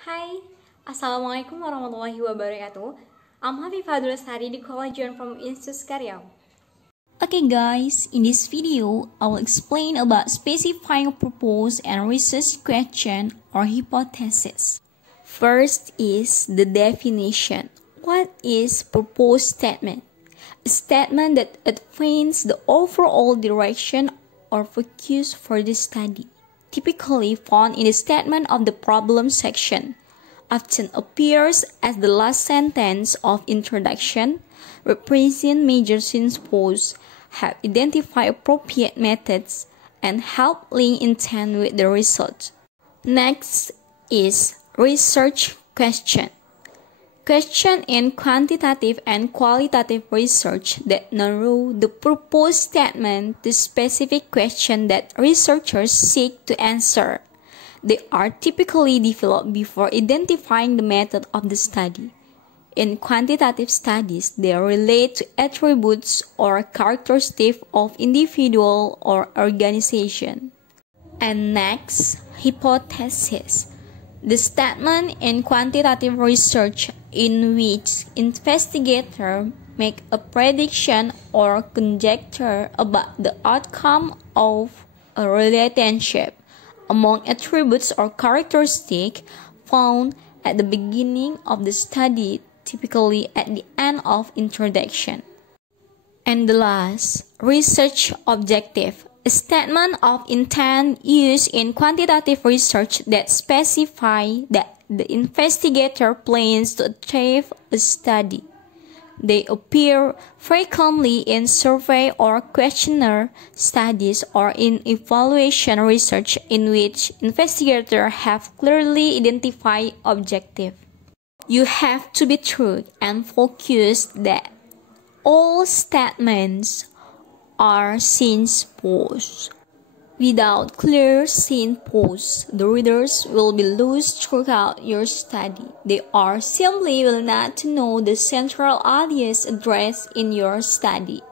Hai, Assalamualaikum warahmatullahi wabarakatuh. I'm Hafifah study di college from Institute Creswell. Okay guys, in this video, I will explain about specifying a proposed and research question or hypothesis. First is the definition. What is proposed statement? A statement that defines the overall direction or focus for the study, typically found in the statement of the problem section, often appears as the last sentence of introduction, represent major principles, have identified appropriate methods, and help link intent with the result. Next is research question. Question in quantitative and qualitative research that narrow the proposed statement to specific question that researchers seek to answer. They are typically developed before identifying the method of the study. In quantitative studies, they relate to attributes or characteristics of individual or organization. And next, hypothesis. The statement in quantitative research in which investigators make a prediction or conjecture about the outcome of a relationship among attributes or characteristics found at the beginning of the study, typically at the end of introduction. And the last, research objective. A statement of intent used in quantitative research that specify that the investigator plans to achieve a study. They appear frequently in survey or questionnaire studies or in evaluation research in which investigators have clearly identified objectives. You have to be true and focused that all statements are signposts. Without clear signposts, the readers will be lost throughout your study. They are simply will not know the central ideas addressed in your study.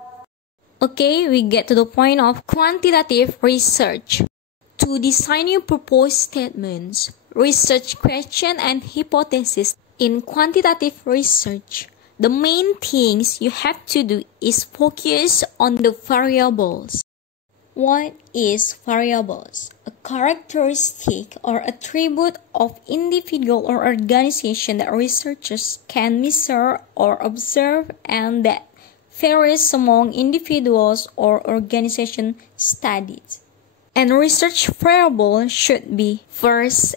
Okay, we get to the point of quantitative research. To design your proposed statements, research question and hypothesis in quantitative research, the main things you have to do is focus on the variables. What is variables? A characteristic or attribute of individual or organization that researchers can measure or observe and that varies among individuals or organization studied. And research variable should be first,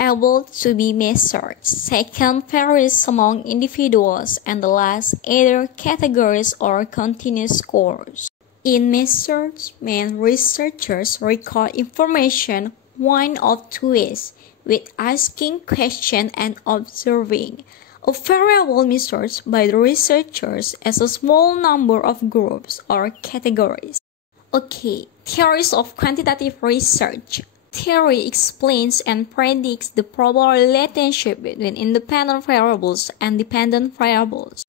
able to be measured, second, varies among individuals, and the last, either categories or continuous scores. In measurement, researchers record information one of two ways, with asking questions and observing. A variable measured by the researchers as a small number of groups or categories. Okay, theories of quantitative research. Theory explains and predicts the probable relationship between independent variables and dependent variables.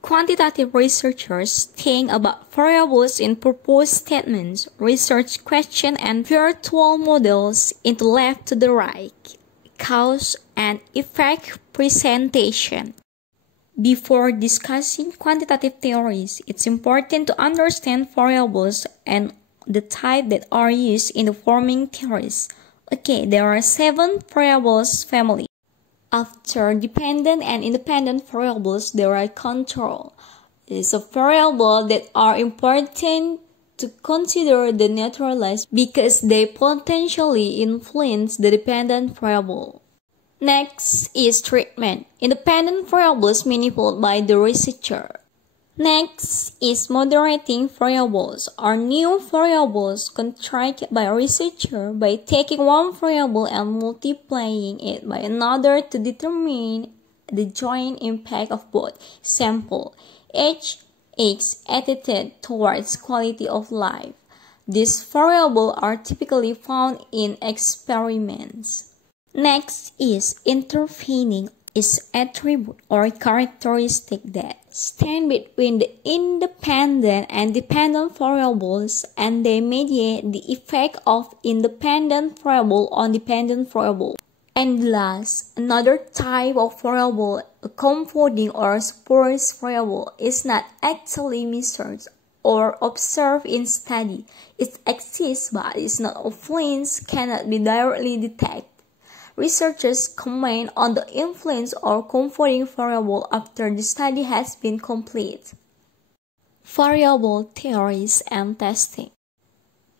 Quantitative researchers think about variables in proposed statements, research questions, and virtual models into left to the right, cause and effect presentation. Before discussing quantitative theories, it's important to understand variables and the type that are used in the forming theories. Okay, there are 7 variables family. After dependent and independent variables, there are control. It is a variable that are important to consider the naturalized because they potentially influence the dependent variable. Next is treatment. Independent variables manipulated by the researcher. Next is moderating variables, or new variables constructed by a researcher by taking one variable and multiplying it by another to determine the joint impact of both. Example, age attitude towards quality of life. These variables are typically found in experiments. Next is intervening is attribute or characteristic that stand between the independent and dependent variables and they mediate the effect of independent variable on dependent variable. And last, another type of variable, a confounding or spurious variable, is not actually measured or observed in study. It exists but is not influence, cannot be directly detected. Researchers comment on the influence or confounding variable after the study has been complete. Variable theories and testing.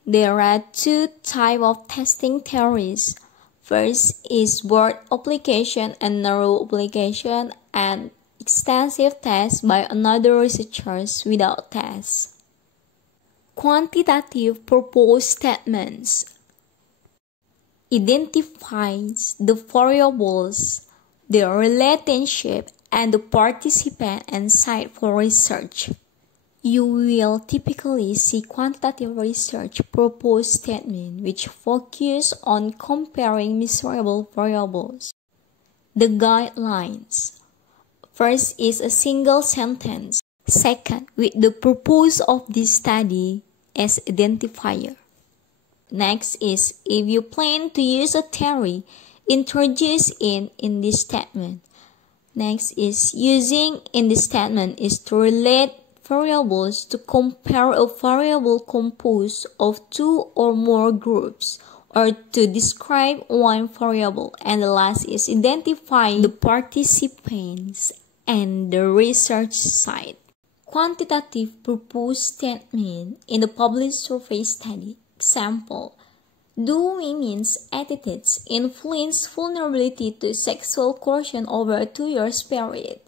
There are two types of testing theories. First is broad application and narrow application, and extensive tests by another researchers without tests. Quantitative proposed statements identifies the variables, their relationship, and the participant and site for research. You will typically see quantitative research proposed statements which focus on comparing measurable variables. The guidelines. First is a single sentence. Second, with the purpose of this study as identifier. Next is if you plan to use a theory, introduce it in this statement. Next is using in this statement is to relate variables to compare a variable composed of two or more groups, or to describe one variable. And the last is identifying the participants and the research site. Quantitative proposed statement in the published survey study. Example: do women's attitudes influence vulnerability to sexual coercion over a 2-year period?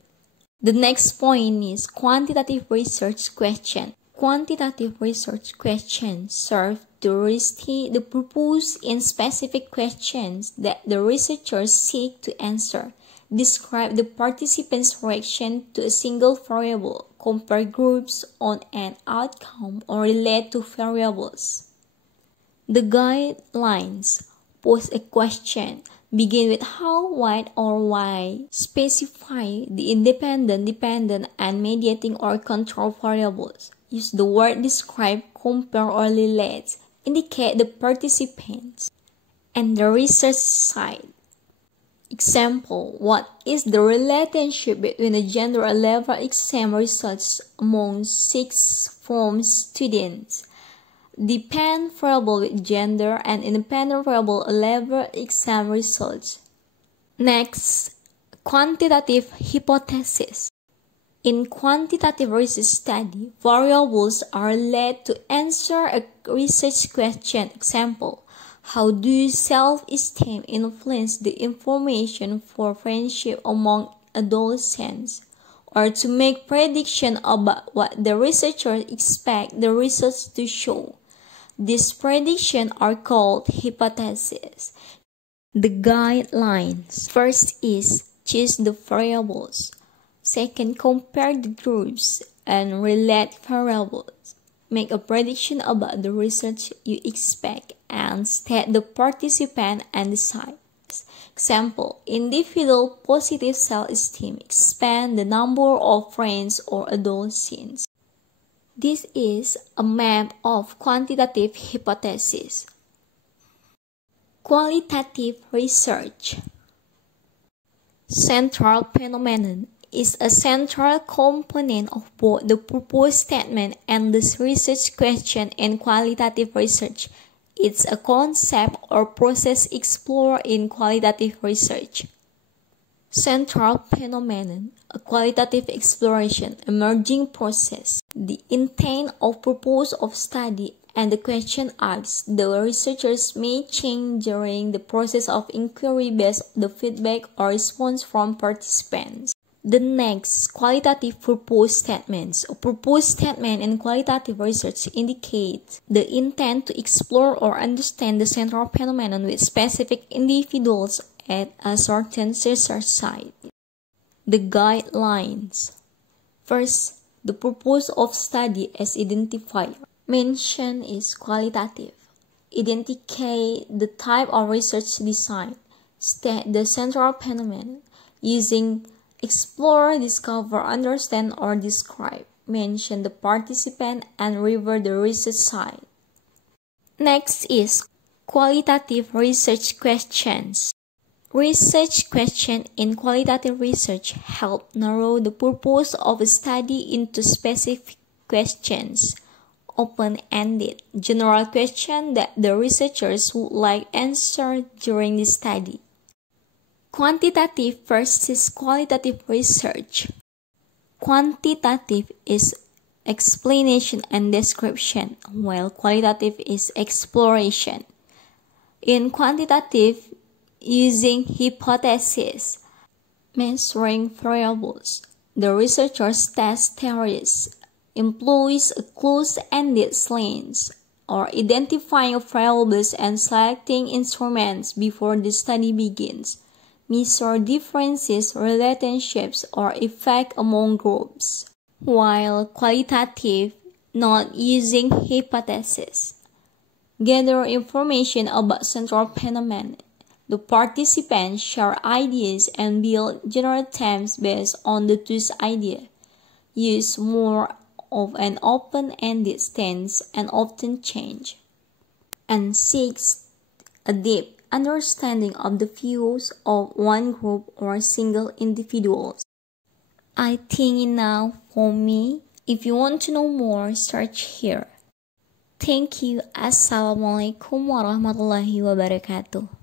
The next point is quantitative research question. Quantitative research questions serve to restate the purpose in specific questions that the researchers seek to answer. Describe the participants' reaction to a single variable, compare groups on an outcome, or relate to variables. The guidelines pose a question. Begin with how, what, or why. Specify the independent, dependent, and mediating or control variables. Use the word describe, compare, or relate. Indicate the participants and the research site. Example: what is the relationship between the gender level exam results among 6 form students? Dependent variable with gender and independent variable level exam results. Next, quantitative hypothesis. In quantitative research study, variables are led to answer a research question. Example: how do self-esteem influence the information for friendship among adolescents? Or to make prediction about what the researchers expect the results to show. These predictions are called hypotheses. The guidelines. First is choose the variables. Second, compare the groups and relate variables. Make a prediction about the research you expect and state the participant and the site. Example: individual positive self-esteem expand the number of friends or adolescents. This is a map of quantitative hypotheses. Qualitative research. Central phenomenon is a central component of both the proposed statement and the research question in qualitative research. It's a concept or process explored in qualitative research. Central phenomenon, a qualitative exploration, emerging process. The intent of purpose of study and the question asked, the researchers may change during the process of inquiry based on the feedback or response from participants. The next, qualitative proposed statements. A proposed statement in qualitative research indicates the intent to explore or understand the central phenomenon with specific individuals at a certain research site. The guidelines. First, the purpose of study as identifier. Mention is qualitative. Indicate the type of research design. State the central phenomenon using explore, discover, understand, or describe. Mention the participant and refer the research site. Next is qualitative research questions. Research questions in qualitative research help narrow the purpose of a study into specific questions, open-ended, general questions that the researchers would like answered during the study. Quantitative versus qualitative research. Quantitative is explanation and description, while qualitative is exploration. In quantitative, using hypotheses, measuring variables, the researchers test theories, employs a close-ended science, or identifying variables and selecting instruments before the study begins, measure differences, relationships, or effect among groups. While qualitative, not using hypotheses, gather information about central phenomena. The participants share ideas and build general themes based on those ideas. Use more of an open-ended stance and often change. And 6. A deep understanding of the views of one group or single individuals. I think enough for me. If you want to know more, search here. Thank you. Assalamualaikum warahmatullahi wabarakatuh.